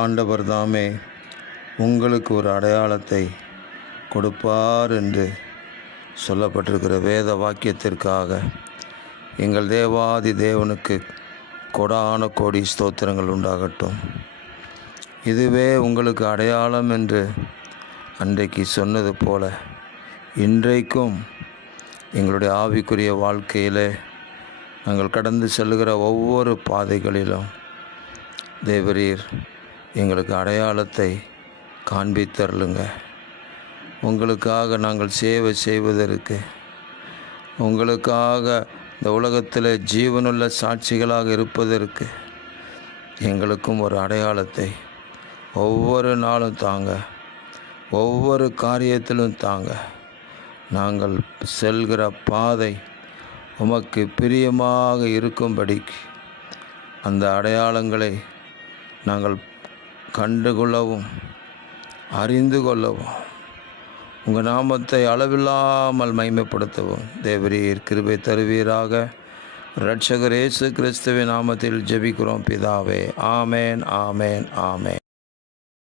ஆண்டவர் தாமே உங்களுக்கு ஒரு அடையாளத்தை கொடுப்பார் என்று சொல்லப்பட்டிருக்கிற வேத வாக்கியத்திற்காக எங்கள் தேவாதி தேவனுக்கு கொடான கோடி ஸ்தோத்திரங்கள் உண்டாகட்டும். இதுவே உங்களுக்கு அடையாளம் என்று அன்றைக்கு சொன்னது போல இன்றைக்கும் எங்களுடைய ஆவிக்குரிய வாழ்க்கையிலே நாங்கள் கடந்து செல்லுகிற ஒவ்வொரு பாதைகளிலும் தேவரீர் எங்களுக்கு அடையாளத்தை காண்பித்தருளுங்க. உங்களுக்காக நாங்கள் சேவை செய்வதற்கு, உங்களுக்காக இந்த உலகத்தில் ஜீவனுள்ள சாட்சிகளாக இருப்பதற்கு எங்களுக்கும் ஒரு அடையாளத்தை ஒவ்வொரு நாளும் தாங்க, ஒவ்வொரு காரியத்திலும் தாங்க. நாங்கள் செல்கிற பாதை உமக்கு பிரியமாக இருக்கும்படிக்கு அந்த அடையாளங்களை நாங்கள் கண்டுகொள்ளவும் அறிந்து கொள்ளவும் உங்கள் நாமத்தை அளவில்லாமல் மகிமைப்படுத்தவும் தேவரீர் கிருபை தருவீராக. இரட்சகர் இயேசு கிறிஸ்துவின் நாமத்தில் ஜெபிக்கிறோம் பிதாவே. ஆமேன், ஆமேன், ஆமேன்.